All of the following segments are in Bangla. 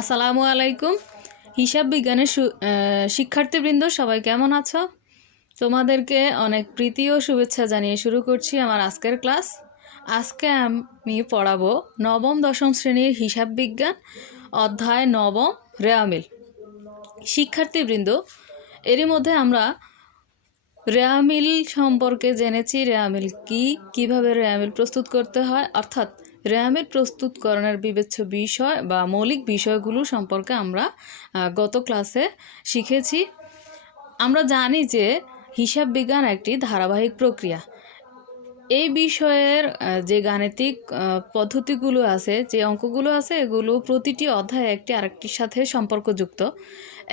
আসসালামু আলাইকুম। হিসাব বিজ্ঞানের শিক্ষার্থীবৃন্দ সবাই কেমন আছো? তোমাদেরকে অনেক প্রীতি ও শুভেচ্ছা জানিয়ে শুরু করছি আমার আজকের ক্লাস। আজকে আমি পড়াবো নবম দশম শ্রেণীর হিসাব বিজ্ঞান অধ্যায় নবম রেয়ামিল। শিক্ষার্থীবৃন্দ, এরই মধ্যে আমরা রেয়ামিল সম্পর্কে জেনেছি। রেয়ামিল কি, কিভাবে রেয়ামিল প্রস্তুত করতে হয়, অর্থাৎ রেয়ামিল প্রস্তুতকরণের বিবেচ্য বিষয় বা মৌলিক বিষয়গুলো সম্পর্কে আমরা গত ক্লাসে শিখেছি। আমরা জানি যে হিসাব বিজ্ঞান একটি ধারাবাহিক প্রক্রিয়া। এই বিষয়ের যে গাণিতিক পদ্ধতিগুলো আছে, যে অঙ্কগুলো আছে, এগুলো প্রতিটি অধ্যায়ে একটি আরেকটির সাথে সম্পর্কযুক্ত।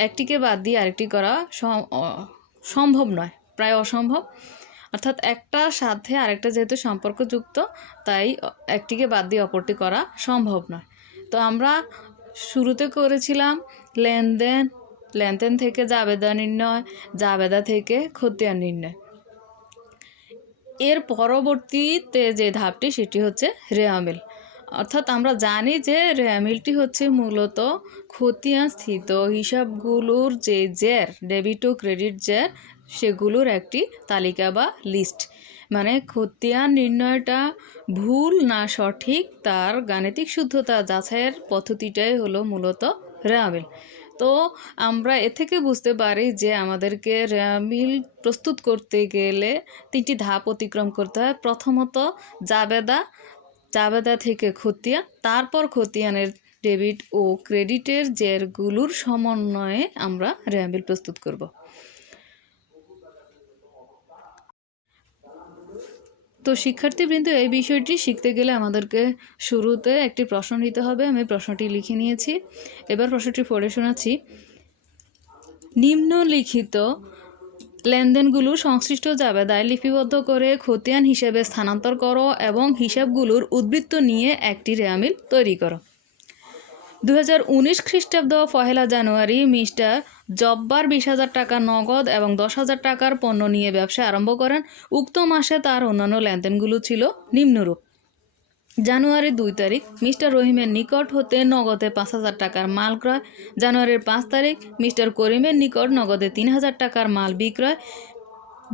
একটিকে বাদ দিয়ে আরেকটি করা সম্ভব নয়, প্রায় অসম্ভব। অর্থাৎ একটার সাথে আরেকটা যেহেতু সম্পর্কযুক্ত, তাই একটিকে বাদ দিয়ে অপরটি করা সম্ভব নয়। তো আমরা শুরুতে করেছিলাম লেনদেন, লেনদেন থেকে জাবেদা নির্ণয়, জাবেদা থেকে খতিয়ান নির্ণয়। এর পরবর্তীতে যে ধাপটি সেটি হচ্ছে রেয়ামিল। অর্থাৎ আমরা জানি যে রেয়ামিলটি হচ্ছে মূলত খতিয়ান স্থিত হিসাবগুলোর যে জের, ডেবিট ও ক্রেডিট জের, সেগুলোর একটি তালিকা বা লিস্ট। মানে খতিয়ান নির্ণয়টা ভুল না সঠিক তার গাণিতিক শুদ্ধতা যাচাইয়ের পদ্ধতিটাই হলো মূলত রেয়ামিল। তো আমরা এ থেকে বুঝতে পারি যে আমাদেরকে রেয়ামিল প্রস্তুত করতে গেলে তিনটি ধাপ অতিক্রম করতে হয়। প্রথমত জাবেদা, জাবেদা থেকে খতিয়ান, তারপর খতিয়ানের ডেবিট ও ক্রেডিটের জেরগুলোর সমন্বয়ে আমরা রেয়ামিল প্রস্তুত করব। তো শিক্ষার্থীবৃন্দ, এই বিষয়টি শিখতে গেলে আমাদেরকে শুরুতে একটি প্রশ্ন নিতে হবে। আমি প্রশ্নটি লিখে নিয়েছি, এবার প্রশ্নটি পড়ে শোনাচ্ছি। নিম্নলিখিত লেনদেনগুলো সংশ্লিষ্ট জাবেদায় লিপিবদ্ধ করে খতিয়ান হিসেবে স্থানান্তর করো এবং হিসাবগুলোর উদ্বৃত্ত নিয়ে একটি রেয়ামিল তৈরি করো। 2019 খ্রিস্টাব্দ 1 জানুয়ারি মিস্টার জব্বার 20,000 টাকা নগদ এবং 10,000 টাকার পণ্য নিয়ে ব্যবসা আরম্ভ করেন। উক্ত মাসে তার অন্যান্য লেনদেনগুলো ছিল নিম্নরূপ। জানুয়ারির 2 তারিখ মিস্টার রহিমের নিকট হতে নগদে 5,000 টাকার মাল ক্রয়। জানুয়ারির 5 তারিখ মিস্টার করিমের নিকট নগদে 3,000 টাকার মাল বিক্রয়।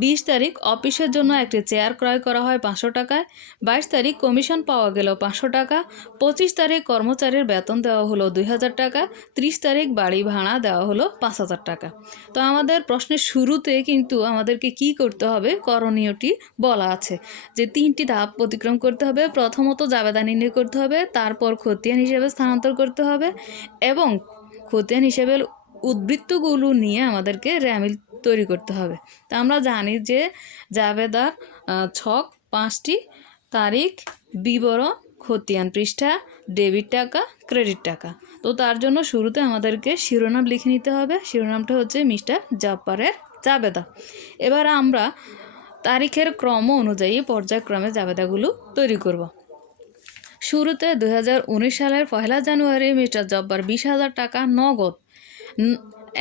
20 তারিখ অফিসের জন্য একটি চেয়ার ক্রয় করা হয় 500 টাকায়। 22 তারিখ কমিশন পাওয়া গেল 500 টাকা। 25 তারিখ কর্মচারীর বেতন দেওয়া হলো 2,000 টাকা। 30 তারিখ বাড়ি ভাড়া দেওয়া হলো 5,000 টাকা। তো আমাদের প্রশ্নের শুরুতে কিন্তু আমাদেরকে কি করতে হবে, করণীয়টি বলা আছে যে তিনটি ধাপ অতিক্রম করতে হবে। প্রথমত জাবেদা নির্ণয় করতে হবে, তারপর খতিয়ান হিসেবে স্থানান্তর করতে হবে এবং খতিয়ান হিসেবে উদ্বৃত্তগুলো নিয়ে আমাদেরকে রেয়ামিল তৈরি করতে হবে। তা আমরা জানি যে জাবেদার ছক 5টি: তারিখ, বিবরণ, খতিয়ান পৃষ্ঠা, ডেবিট টাকা, ক্রেডিট টাকা। তো তার জন্য শুরুতে আমাদেরকে শিরোনাম লিখে নিতে হবে। শিরোনামটা হচ্ছে মিস্টার জব্বারের জাবেদা। এবার আমরা তারিখের ক্রম অনুযায়ী পর্যায়ক্রমে জাবেদাগুলো তৈরি করব। শুরুতে 2019 সালের 1 জানুয়ারি মিস্টার জব্বার 20,000 টাকা নগদ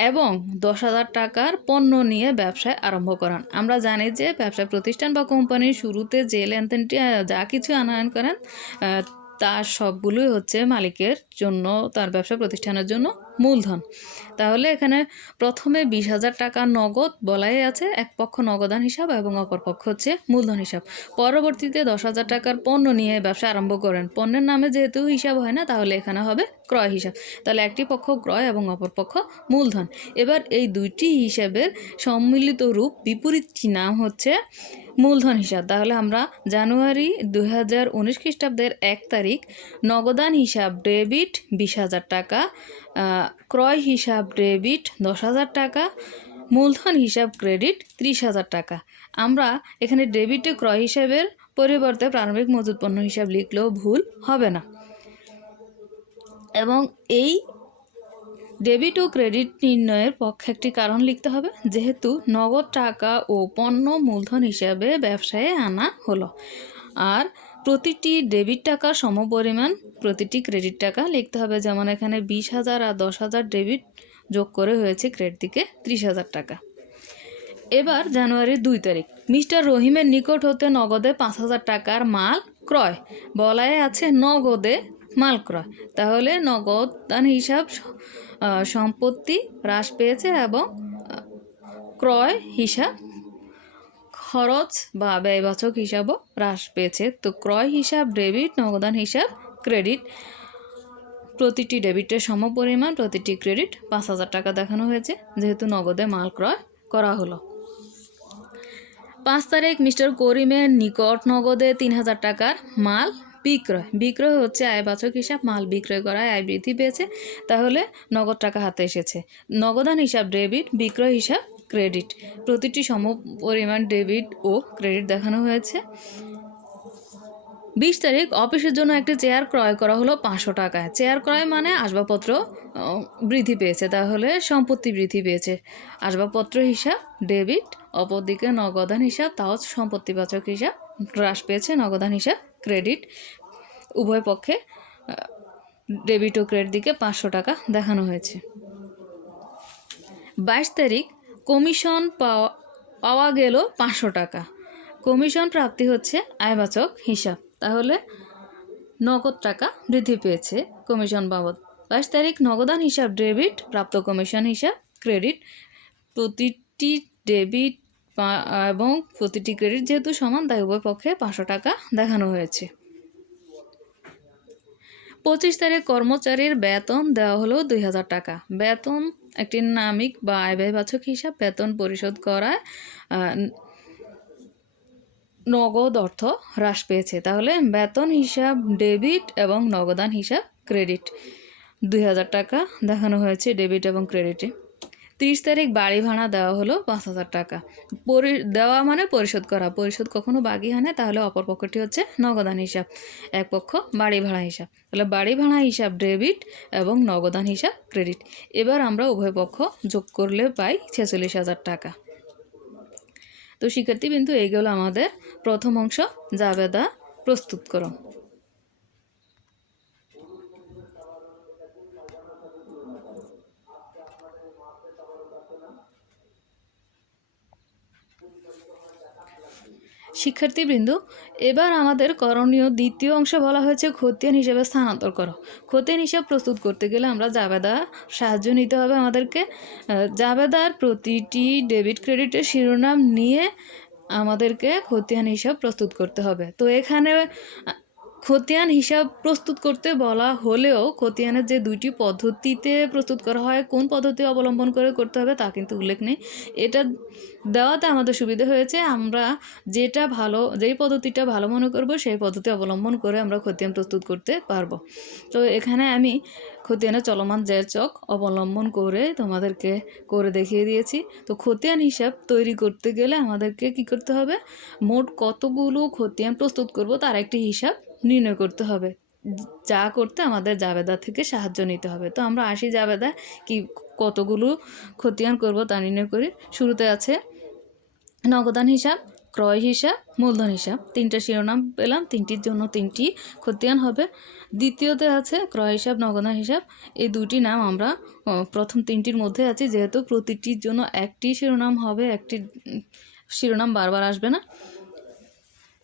এবং 10,000 টাকার পণ্য নিয়ে ব্যবসায় আরম্ভ করেন। আমরা জানি যে ব্যবসা প্রতিষ্ঠান বা কোম্পানির শুরুতে যে লেনদেনটি যা কিছু আনয়ন করেন তার সবগুলোই হচ্ছে মালিকের জন্য, তার ব্যবসা প্রতিষ্ঠানের জন্য মূলধন। তাহলে এখানে প্রথমে 20,000 টাকা নগদ বলাই আছে, এক পক্ষ নগদান হিসাব এবং অপর পক্ষ হচ্ছে মূলধন হিসাব। পরবর্তীতে 10,000 টাকার পণ্য নিয়ে ব্যবসা আরম্ভ করেন। পণ্যের নামে যেহেতু হিসাব হয় না, তাহলে এখানে হবে ক্রয় হিসাব। তাহলে একটি পক্ষ ক্রয় এবং অপর পক্ষ মূলধন। এবার এই দুইটি হিসাবের সম্মিলিত রূপ, বিপরীতটি নাম হচ্ছে মূলধন হিসাব। তাহলে আমরা জানুয়ারি 2019 খ্রিস্টাব্দের 1 তারিখ নগদান হিসাব ডেবিট 20,000 টাকা, ক্রয় হিসাব ডেবিট 10,000 টাকা, মূলধন হিসাব ক্রেডিট 30,000 টাকা। আমরা এখানে ডেবিটে ক্রয় হিসাবের পরিবর্তে প্রারম্ভিক মজুত পণ্য হিসাব লিখলেও ভুল হবে না। এবং এই ডেবিট ও ক্রেডিট নির্ণয়ের পক্ষে একটি কারণ লিখতে হবে, যেহেতু নগদ টাকা ও পণ্য মূলধন হিসাবে ব্যবসায় আনা হলো। আর প্রতিটি ডেবিট টাকা সমপরিমাণ প্রতিটি ক্রেডিট টাকা লিখতে হবে। যেমন এখানে 20,000 আর 10,000 ডেবিট যোগ করে হয়েছে ক্রেডিট দিকে 30,000 টাকা। এবার জানুয়ারির 2 তারিখ মিস্টার রহিমের নিকট হতে নগদে 5,000 টাকার মাল ক্রয়। বলাই আছে নগদে মাল ক্রয়, তাহলে নগদান হিসাব সম্পত্তি হ্রাস পেয়েছে এবং ক্রয় হিসাব খরচ বা ব্যয়বাচক হিসাবও হ্রাস পেয়েছে। তো ক্রয় হিসাব ডেবিট, নগদান হিসাব ক্রেডিট। প্রতিটি ডেবিটের সমপরিমাণ, প্রতিটি ক্রেডিট 5,000 টাকা দেখানো হয়েছে, যেহেতু নগদে মাল ক্রয় করা হলো। 5 তারিখ মিস্টার করিমের নিকট নগদে 3,000 টাকার মাল বিক্রয়। বিক্রয় হচ্ছে আয়বাচক হিসাব, মাল বিক্রয় করায় আয় বৃদ্ধি পেয়েছে, তাহলে নগদ টাকা হাতে এসেছে। নগদান হিসাব ডেবিট, বিক্রয় হিসাব ক্রেডিট। প্রতিটি সমপরিমাণ ডেবিট ও ক্রেডিট দেখানো হয়েছে। 20 তারিখ অফিসের জন্য একটি চেয়ার ক্রয় করা হলো 500 টাকায়। চেয়ার ক্রয় মানে আসবাবপত্র বৃদ্ধি পেয়েছে, তাহলে সম্পত্তি বৃদ্ধি পেয়েছে। আসবাবপত্র হিসাব ডেবিট, অপরদিকে নগদান হিসাব তাও সম্পত্তিবাচক হিসাব হ্রাস পেয়েছে, নগদান হিসাব ক্রেডিট। উভয় পক্ষে ডেবিট ও ক্রেডিট দিকে 500 টাকা দেখানো হয়েছে। 22 তারিখ কমিশন পাওয়া গেল 500 টাকা। কমিশন প্রাপ্তি হচ্ছে আয়বাচক হিসাব, তাহলে নগদ টাকা বৃদ্ধি পেয়েছে কমিশন বাবদ। 22 তারিখ নগদান হিসাব ডেবিট, প্রাপ্ত কমিশন হিসাব ক্রেডিট। প্রতিটি ডেবিট এবং প্রতিটি ক্রেডিট যেহেতু সমান, তাই উভয় পক্ষে 500 টাকা দেখানো হয়েছে। 25 তারিখ কর্মচারীর বেতন দেওয়া হলো 2,000 টাকা। বেতন একটি নামিক বা আয়ব্যয়বাচক হিসাব। বেতন পরিশোধ করায় নগদ অর্থ হ্রাস পেয়েছে, তাহলে বেতন হিসাব ডেবিট এবং নগদান হিসাব ক্রেডিট। 2,000 টাকা দেখানো হয়েছে ডেবিট এবং ক্রেডিটে। 30 তারিখ বাড়ি ভাড়া দেওয়া হলো 5,000 টাকা। দেওয়া মানে পরিশোধ করা, পরিশোধ কখনো বাকি হয় না, তাহলে অপর পক্ষটি হচ্ছে নগদান হিসাব, এক পক্ষ বাড়ি ভাড়া হিসাব। তাহলে বাড়ি ভাড়া হিসাব ডেবিট এবং নগদান হিসাব ক্রেডিট। এবার আমরা উভয় পক্ষ যোগ করলে পাই 46,000 টাকা। তো শিক্ষার্থীবৃন্দ, এইগুলো আমাদের প্রথম অংশ, জাবেদা প্রস্তুত করো। শিক্ষার্থীবৃন্দ, এবার আমাদের করণীয় দ্বিতীয় অংশ বলা হয়েছে খতিয়ান হিসেবে স্থানান্তর করো। খতিয়ান হিসাব প্রস্তুত করতে গেলে আমরা জাবেদা সাহায্য নিতে হবে আমাদেরকে। জাবেদার প্রতিটি ডেবিট ক্রেডিটের শিরোনাম নিয়ে আমাদেরকে খতিয়ান হিসাব প্রস্তুত করতে হবে। তো এখানে খতিয়ান হিসাব প্রস্তুত করতে বলা হলেও খতিয়ানের যে দুইটি পদ্ধতিতে প্রস্তুত করা হয়, কোন পদ্ধতি অবলম্বন করে করতে হবে তা কিন্তু উল্লেখ নেই। এটা দেওয়াতে আমাদের সুবিধা হয়েছে, আমরা যেই পদ্ধতিটা ভালো মনে করব সেই পদ্ধতি অবলম্বন করে আমরা খতিয়ান প্রস্তুত করতে পারবো। তো এখানে আমি খতিয়ানের চলমান জের চক অবলম্বন করে তোমাদেরকে করে দেখিয়ে দিয়েছি। তো খতিয়ান হিসাব তৈরি করতে গেলে আমাদেরকে কি করতে হবে, মোট কতগুলো খতিয়ান প্রস্তুত করব তার একটি হিসাব নির্ণয় করতে হবে, যা করতে আমাদের জাবেদা থেকে সাহায্য নিতে হবে। তো আমরা আসি জাবেদা কি কতগুলো খতিয়ান করব তা নির্ণয় করি। শুরুতে আছে নগদান হিসাব, ক্রয় হিসাব, মূলধন হিসাব। 3টে শিরোনাম পেলাম, 3টির জন্য 3টি খতিয়ান হবে। দ্বিতীয়তে আছে ক্রয় হিসাব, নগদান হিসাব। এই দুটি নাম আমরা প্রথম 3টির মধ্যে আছি, যেহেতু প্রতিটির জন্য একটি শিরোনাম হবে, একটি শিরোনাম বারবার আসবে না।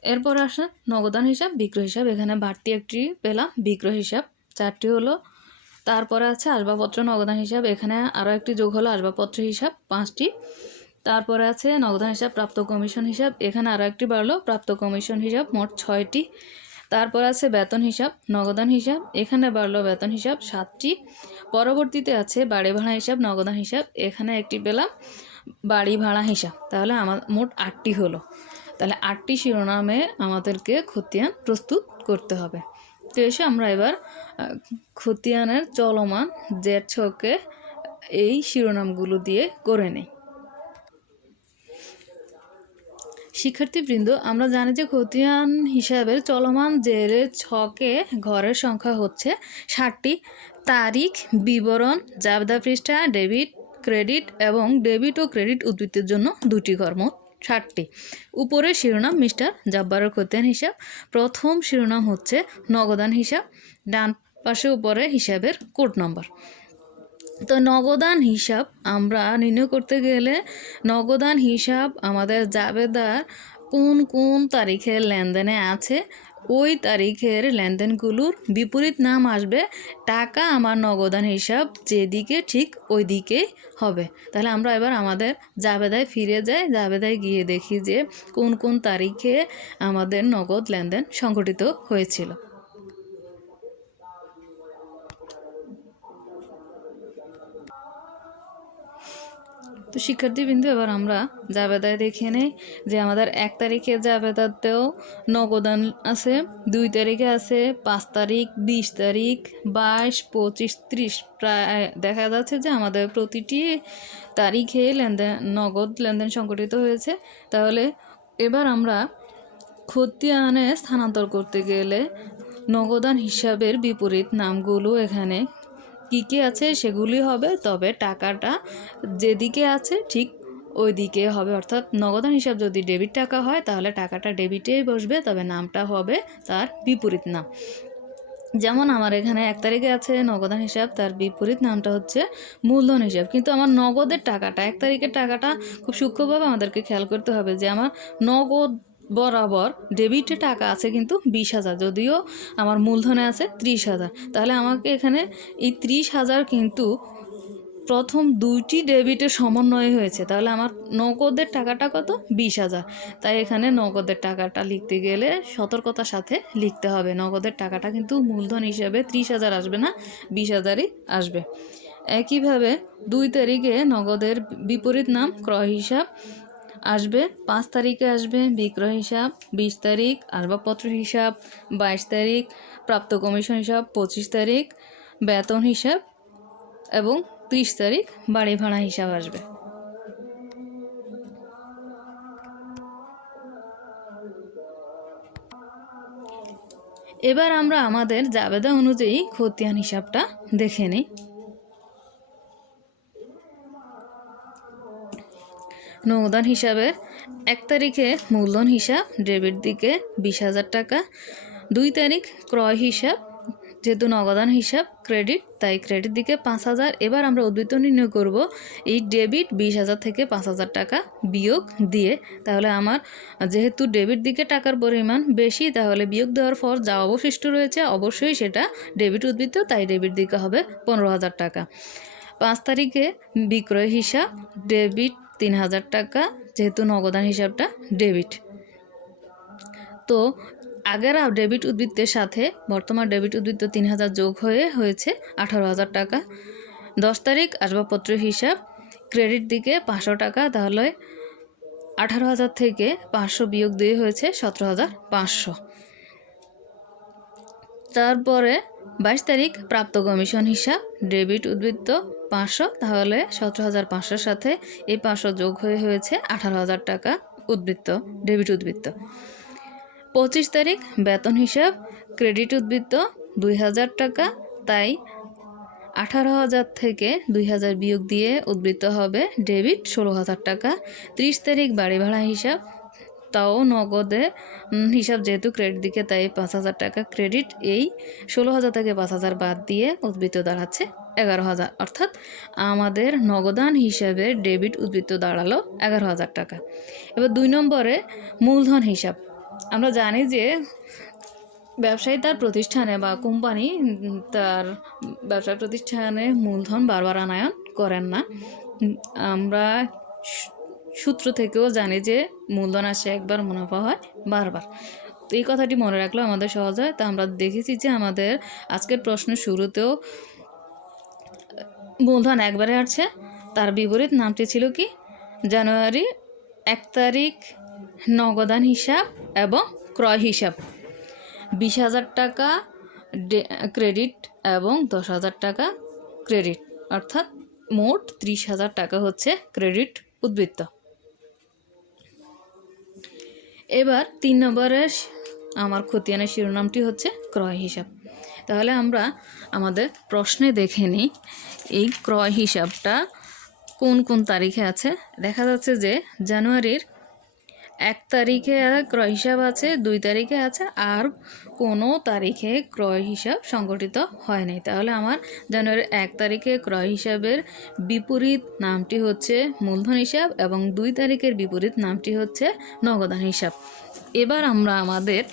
এরপর আসে নগদান হিসাব, বিক্রয় হিসাব। এখানে বাড়তি একটি পেলাম, বিক্রয় হিসাব 4টি হলো। তারপরে আছে আসবাবপত্র নগদান হিসাব, এখানে আরও একটি যোগ হলো আসবাবপত্র হিসাব 5টি। তারপরে আছে নগদান হিসাব, প্রাপ্ত কমিশন হিসাব, এখানে আরও একটি বাড়লো, প্রাপ্ত কমিশন হিসাব মোট 6টি। তারপর আছে বেতন হিসাব, নগদান হিসাব, এখানে বাড়লো বেতন হিসাব 7টি। পরবর্তীতে আছে বাড়ি ভাড়া হিসাব, নগদান হিসাব, এখানে একটি পেলাম, বাড়ি ভাড়া হিসাব। তাহলে আমার মোট 8টি হলো। তাহলে 8টি শিরোনামে আমাদেরকে খতিয়ান প্রস্তুত করতে হবে। তো এসে আমরা এবার খতিয়ানের চলমান জের ছকে এই শিরোনামগুলো দিয়ে করে নেই। শিক্ষার্থীবৃন্দ, আমরা জানি যে খতিয়ান হিসাবের চলমান জেরের ছকে ঘরের সংখ্যা হচ্ছে 60টি। তারিখ, বিবরণ, জাবেদা পৃষ্ঠা, ডেবিট, ক্রেডিট এবং ডেবিট ও ক্রেডিট উদ্বৃত্তের জন্য 2টি ঘর, মোট 60টি। উপরে শিরোনাম মিস্টার জব্বারের খতিয়ান হিসাব। প্রথম শিরোনাম হচ্ছে নগদান হিসাব, ডান পাশে উপরে হিসাবের কোড নম্বর। তো নগদান হিসাব আমরা নির্ণয় করতে গেলে নগদান হিসাব আমাদের জাবেদার কোন কোন তারিখে লেনদেনে আছে ওই তারিখের লেনদেনগুলোর বিপরীত নাম আসবে, টাকা আমার নগদান হিসাব যেদিকে ঠিক ওই দিকেই হবে। তাহলে আমরা এবার আমাদের জাবেদায় ফিরে যাই, জাবেদায় গিয়ে দেখি যে কোন কোন তারিখে আমাদের নগদ লেনদেন সংঘটিত হয়েছিল। তো শিক্ষার্থীবৃন্দ, এবার আমরা জাবেদায় দেখে নেই যে আমাদের 1 তারিখে জাবেদাতেও নগদান আছে, 2 তারিখে আছে, 5 তারিখ, 20 তারিখ, 22, 25, 30, প্রায় দেখা যাচ্ছে যে আমাদের প্রতিটি তারিখে নগদ লেনদেন সংঘটিত হয়েছে। তাহলে এবার আমরা খতিয়ানে স্থানান্তর করতে গেলে নগদান হিসাবের বিপরীত নামগুলো এখানে কী আছে সেগুলি হবে, তবে টাকাটা যেদিকে আছে ঠিক ওই দিকে হবে। অর্থাৎ নগদান হিসাব যদি ডেবিট টাকা হয় তাহলে টাকাটা ডেবিটেই বসবে, তবে নামটা হবে তার বিপরীত নাম। যেমন আমার এখানে 1 তারিখে আছে নগদান হিসাব, তার বিপরীত নামটা হচ্ছে মূলধন হিসাব। কিন্তু আমার নগদের টাকাটা 1 তারিখের টাকাটা খুব সূক্ষ্মভাবে আমাদেরকে খেয়াল করতে হবে যে আমার নগদ বরাবর ডেবিটে টাকা আছে কিন্তু 20,000, যদিও আমার মূলধনে আছে 30,000। তাহলে আমাকে এখানে এই 30,000 কিন্তু প্রথম 2টি ডেবিটের সমন্বয় হয়েছে। তাহলে আমার নগদের টাকাটা কত? 20,000। তাই এখানে নগদের টাকাটা লিখতে গেলে সতর্কতার সাথে লিখতে হবে। নগদের টাকাটা কিন্তু মূলধন হিসেবে 30,000 আসবে না, 20,000ই আসবে। একইভাবে 2 তারিখে নগদের বিপরীত নাম ক্রয় হিসাব আসবে, 5 তারিখে আসবে বিক্রয় হিসাব, 20 তারিখ আসবাবপত্র হিসাব, 22 তারিখ প্রাপ্ত কমিশন হিসাব, 25 তারিখ বেতন হিসাব এবং 30 তারিখ বাড়ি ভাড়া হিসাব আসবে। এবার আমরা আমাদের জাবেদা অনুযায়ী খতিয়ান হিসাবটা দেখে নিই। নগদান হিসাবের 1 তারিখে মূলধন হিসাব ডেবিট দিকে 20,000 টাকা, 2 তারিখ ক্রয় হিসাব, যেহেতু নগদান হিসাব ক্রেডিট তাই ক্রেডিট দিকে 5,000। এবার আমরা উদ্বৃত্ত নির্ণয় করব এই ডেবিট 20,000 থেকে 5,000 টাকা বিয়োগ দিয়ে। তাহলে আমার যেহেতু ডেবিট দিকে টাকার পরিমাণ বেশি, তাহলে বিয়োগ দেওয়ার পর যা অবশিষ্ট রয়েছে অবশ্যই সেটা ডেবিট উদ্বৃত্ত, তাই ডেবিট দিকে হবে 15,000 টাকা। 5 তারিখে বিক্রয় হিসাব ডেবিট 3,000 টাকা, যেহেতু নগদান হিসাবটা ডেবিট। তো আগের ডেবিট উদ্বৃত্তের সাথে বর্তমান ডেবিট উদ্বৃত্ত 3,000 যোগ হয়েছে 18,000 টাকা। 10 তারিখ আসবাবপত্র হিসাব ক্রেডিট দিকে 500 টাকা, তাহলে 18,000 থেকে 500 বিয়োগ দিয়ে হয়েছে 17,500। তারপরে 22 তারিখ প্রাপ্ত কমিশন হিসাব ডেবিট উদ্বৃত্ত 500, তাহলে 17,500 সাথে এই 500 যোগ হয়েছে 18,000 টাকা উদ্বৃত্ত, ডেবিট উদ্বৃত্ত। 25 তারিখ বেতন হিসাব ক্রেডিট উদ্বৃত্ত 2,000 টাকা, তাই 18,000 থেকে 2,000 বিয়োগ দিয়ে উদ্বৃত্ত হবে ডেবিট 16,000 টাকা। 30 তারিখ বাড়ি ভাড়া হিসাব, তাও নগদে হিসাব যেহেতু ক্রেডিট দিকে তাই 5,000 টাকা ক্রেডিট, এই 16,000 থেকে 5,000 বাদ দিয়ে উদ্বৃত্ত দাঁড়াচ্ছে 11,000। অর্থাৎ আমাদের নগদান হিসাবে ডেবিট উদ্বৃত্ত দাঁড়ালো 11,000 টাকা। এবার 2 নম্বরে মূলধন হিসাব। আমরা জানি যে ব্যবসায়ী তার প্রতিষ্ঠানে বা কোম্পানি তার ব্যবসা প্রতিষ্ঠানে মূলধন বারবার আনায়ন করেন না। আমরা সূত্র থেকেও জানি যে মূলধন আসে একবার, মুনাফা হয় বারবার। তো এই কথাটি মনে রাখলেও আমাদের সহজ হয়। তা আমরা দেখেছি যে আমাদের আজকের প্রশ্নের শুরুতেও মূলধন একবারে আসছে, তার বিপরীত নামটি ছিল কি? জানুয়ারি 1 তারিখ নগদান হিসাব এবং ক্রয় হিসাব 20,000 টাকা ক্রেডিট এবং 10,000 টাকা ক্রেডিট, অর্থাৎ মোট 30,000 টাকা হচ্ছে ক্রেডিট উদ্বৃত্ত। এবার 3 নম্বরের আমার খতিয়ানের শিরোনামটি হচ্ছে ক্রয় হিসাব। তাহলে আমরা আমাদের প্রশ্নে দেখে নিই এই ক্রয় হিসাবটা কোন কোন তারিখে আছে। দেখা যাচ্ছে যে জানুয়ারির 1 তারিখে ক্রয় হিসাব আছে, 2 তারিখে আছে, আর কোনো তারিখে ক্রয় হিসাব সংগঠিত হয় নাই। তাহলে আমার জানুয়ারির 1 তারিখে ক্রয় হিসাবের বিপরীত নামটি হচ্ছে মূলধন হিসাব এবং 2 তারিখের বিপরীত নামটি হচ্ছে নগদান হিসাব। এবার আমরা আমাদের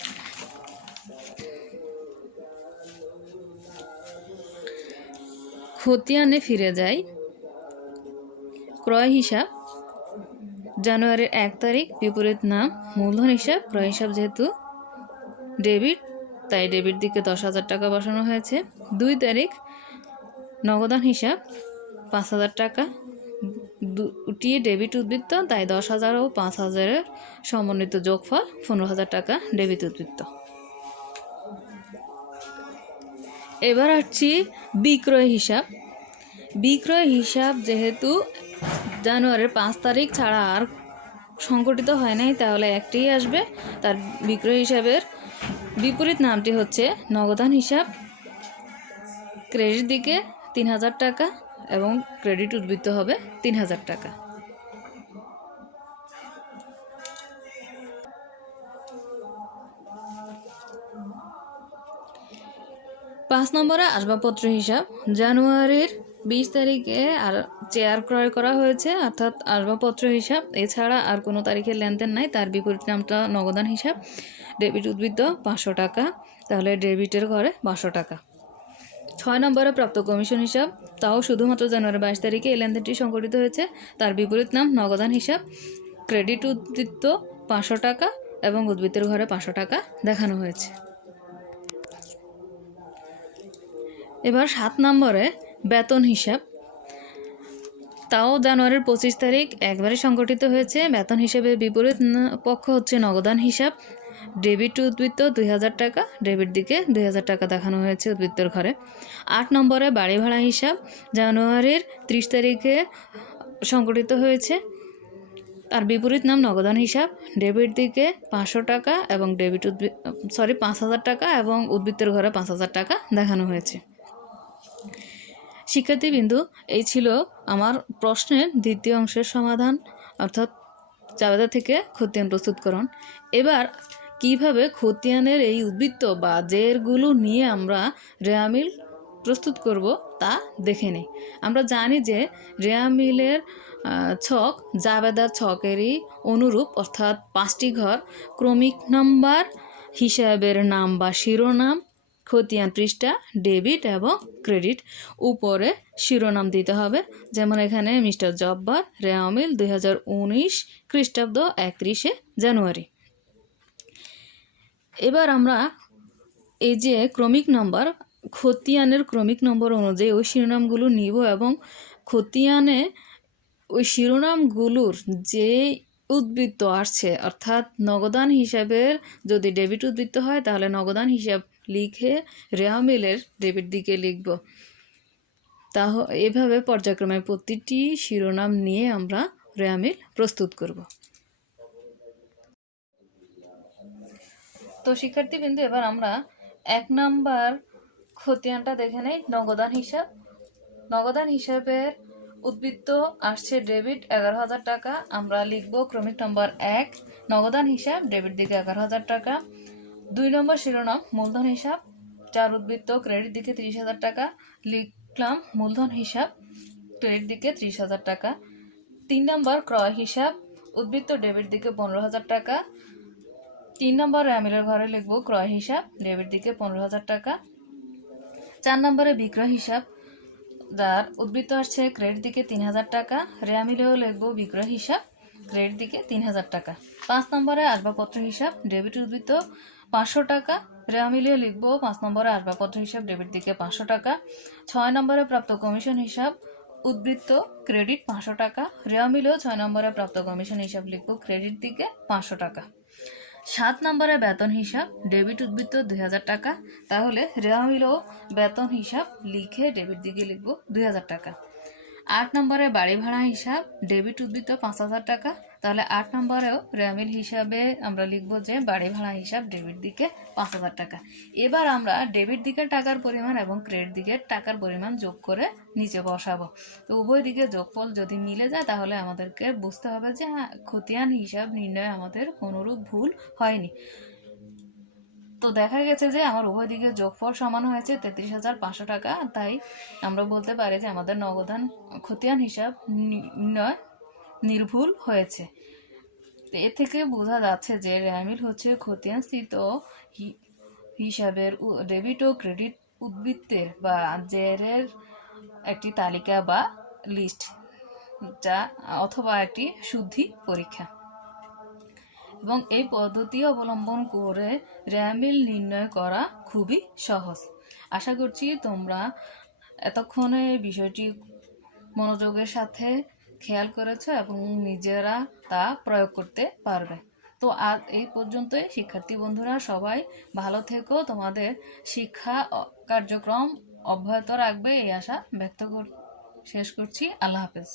খতিয়ানে ফিরে যাই। ক্রয় হিসাব জানুয়ারির 1 তারিখ, বিপরীত নাম মূলধন হিসাব। ক্রয় হিসাব যেহেতু ডেবিট, তাই ডেবিট দিকে 10,000 টাকা বসানো হয়েছে। 2 তারিখ নগদান হিসাব 5,000 টাকা, দুটি ডেবিট উদ্বৃত্ত, তাই 10,000 ও 5,000-এর সমন্বিত যোগফল 15,000 টাকা ডেবিট উদ্বৃত্ত। এবার আসছি বিক্রয় হিসাব। বিক্রয় হিসাব যেহেতু জানুয়ারির 5 তারিখ ছাড়া আর সংগঠিত হয় নাই, তাহলে একটাই আসবে। তার বিক্রয় হিসাবের বিপরীত নামটি হচ্ছে নগদান হিসাব। ক্রেডিট দিকে 3,000 টাকা এবং ক্রেডিট উদ্বৃত্ত হবে 3,000 টাকা। পাঁচ নম্বরে আসবাবপত্র হিসাব। জানুয়ারির 20 তারিখে আর চেয়ার ক্রয় করা হয়েছে, অর্থাৎ আসবাবপত্র হিসাব। এছাড়া আর কোনো তারিখের লেনদেন নাই। তার বিপরীত নামটা নগদান হিসাব। ডেবিট উদ্বৃত্ত 500 টাকা, তাহলে ডেবিটের ঘরে 500 টাকা। 6 নম্বরে প্রাপ্ত কমিশন হিসাব। তাও শুধুমাত্র জানুয়ারি 22 তারিখে এই লেনদেনটি সংঘটিত হয়েছে। তার বিপরীত নাম নগদান হিসাব। ক্রেডিট উদ্বৃত্ত 500 টাকা এবং উদ্বৃত্তের ঘরে 500 টাকা দেখানো হয়েছে। এবার 7 নম্বরে বেতন হিসাব। তাও জানুয়ারির 25 তারিখ একবারে সংগঠিত হয়েছে। বেতন হিসেবে বিপরীত পক্ষ হচ্ছে নগদান হিসাব। ডেবিট উদ্বৃত্ত 2,000 টাকা, ডেবিট দিকে 2,000 টাকা দেখানো হয়েছে উদ্বৃত্তের ঘরে। 8 নম্বরে বাড়ি ভাড়া হিসাব। জানুয়ারির 30 তারিখে সংগঠিত হয়েছে। তার বিপরীত নাম নগদান হিসাব। ডেবিট দিকে 500 টাকা এবং 5,000 টাকা এবং উদ্বৃত্তের ঘরে 5,000 টাকা দেখানো হয়েছে। শিক্ষার্থীবৃন্দু, এই ছিল আমার প্রশ্নের দ্বিতীয় অংশের সমাধান, অর্থাৎ জাবেদা থেকে খতিয়ান প্রস্তুতকরণ। এবার কিভাবে খতিয়ানের এই উদ্বৃত্ত বা জেরগুলো নিয়ে আমরা রেয়ামিল প্রস্তুত করব তা দেখে নিই। আমরা জানি যে রেয়ামিলের ছক জাবেদার ছকেরই অনুরূপ, অর্থাৎ 5টি ঘর, ক্রমিক নাম্বার, হিসাবের নাম বা শিরোনাম, খতিয়ান পৃষ্ঠা, ডেবিট এবং ক্রেডিট। উপরে শিরোনাম দিতে হবে, যেমন এখানে মিস্টার জব্বার, রেয়ামিল 2019 খ্রিস্টাব্দ 31 জানুয়ারি। এবার আমরা এই যে ক্রমিক নম্বর, খতিয়ানের ক্রমিক নম্বর অনুযায়ী ওই শিরোনামগুলো নিব এবং খতিয়ানে ওই শিরোনামগুলোর যে উদ্বৃত্ত আসছে, অর্থাৎ নগদান হিসাবের যদি ডেবিট উদ্বৃত্ত হয় তাহলে নগদান হিসাব লিখে রেয়ামিলের ডেবিট দিকে লিখব। এভাবে পর্যায়ক্রমে প্রতিটি শিরোনাম নিয়ে আমরা রেয়ামিল প্রস্তুত করব। তো শিক্ষার্থীবৃন্দ, এবার আমরা 1 নাম্বার খতিয়ানটা দেখে নেই। নগদান হিসাব। নগদান হিসাবের উদ্বৃত্ত আসছে ডেবিট 11,000 টাকা। আমরা লিখব ক্রমিক নম্বর 1, নগদান হিসাব, ডেবিট দিকে 11,000 টাকা। 2 নম্বর শিরোনাম মূলধন হিসাব, 4 উদ্বৃত্ত, ক্রেডিট দিকে 30,000 টাকা। লিখলাম মূলধন হিসাব, ক্রেডিট দিকে 30,000 টাকা। 3 নম্বর ক্রয় হিসাব, উদ্বৃত্ত ডেবিট দিকে 15,000 টাকা। 3 নম্বর রেয়ামিলের ঘরে লিখব ক্রয় হিসাব, ডেবিট দিকে 15,000 টাকা। 4 নম্বরে বিক্রয় হিসাব, যার উদ্বৃত্ত আসছে ক্রেডিট দিকে 3,000 টাকা। রেয়ামিলেও লিখব বিক্রয় হিসাব, ক্রেডিট দিকে 3,000 টাকা। 5 নম্বরে আসবাবপত্র হিসাব, ডেবিট উদ্বৃত্ত 500 টাকা। রেয়ামিলেও লিখব 5 নম্বরে আসবাবপত্র হিসাব, ডেবিট দিকে 500 টাকা। 6 নম্বরে প্রাপ্ত কমিশন হিসাব, উদ্বৃত্ত ক্রেডিট 500 টাকা। রেয়ামিলেও 6 নম্বরে প্রাপ্ত কমিশন হিসাব লিখব, ক্রেডিট দিকে 500 টাকা। 7 নম্বরে বেতন হিসাব, ডেবিট উদ্বৃত্ত 2,000 টাকা। তাহলে রেয়ামিলও বেতন হিসাব লিখে ডেবিট দিকে লিখব 2,000 টাকা। 8 নম্বরে বাড়ি ভাড়া হিসাব, ডেবিট উদ্বৃত্ত 5,000 টাকা। তাহলে 8 নম্বরেও রেয়ামিল হিসাবে আমরা লিখব যে বাড়ি ভাড়া হিসাব, ডেবিট দিকে 5,000 টাকা। এবার আমরা ডেবিট দিকের টাকার পরিমাণ এবং ক্রেডিট দিকের টাকার পরিমাণ যোগ করে নিচে বসাবো। তো উভয় দিকে যোগফল যদি মিলে যায় তাহলে আমাদেরকে বুঝতে হবে যে খতিয়ান হিসাব নির্ণয়ে আমাদের কোনোরূপ ভুল হয়নি। তো দেখা গেছে যে আমার উভয় দিকে যোগফল সমান হয়েছে 33,500 টাকা। তাই আমরা বলতে পারি যে আমাদের নগদান খতিয়ান হিসাব নির্ণয় নির্ভুল হয়েছে। এ থেকে বোঝা যাচ্ছে যে রেয়ামিল হচ্ছে খতিয়ানস্থিত হিসাবের ডেবিট ও ক্রেডিট উদ্বৃত্তের বা জেরের একটি তালিকা বা লিস্ট, যা অথবা একটি শুদ্ধি পরীক্ষা। এবং এই পদ্ধতি অবলম্বন করে র্যামিল নির্ণয় করা খুবই সহজ। আশা করছি তোমরা এতক্ষণে বিষয়টি মনোযোগের সাথে খেয়াল করেছো এবং নিজেরা তা প্রয়োগ করতে পারবে। তো আজ এই পর্যন্তই শিক্ষার্থী বন্ধুরা, সবাই ভালো থেকো, তোমাদের শিক্ষা কার্যক্রম অব্যাহত রাখবে এই আশা ব্যক্ত শেষ করছি। আল্লাহ হাফেজ।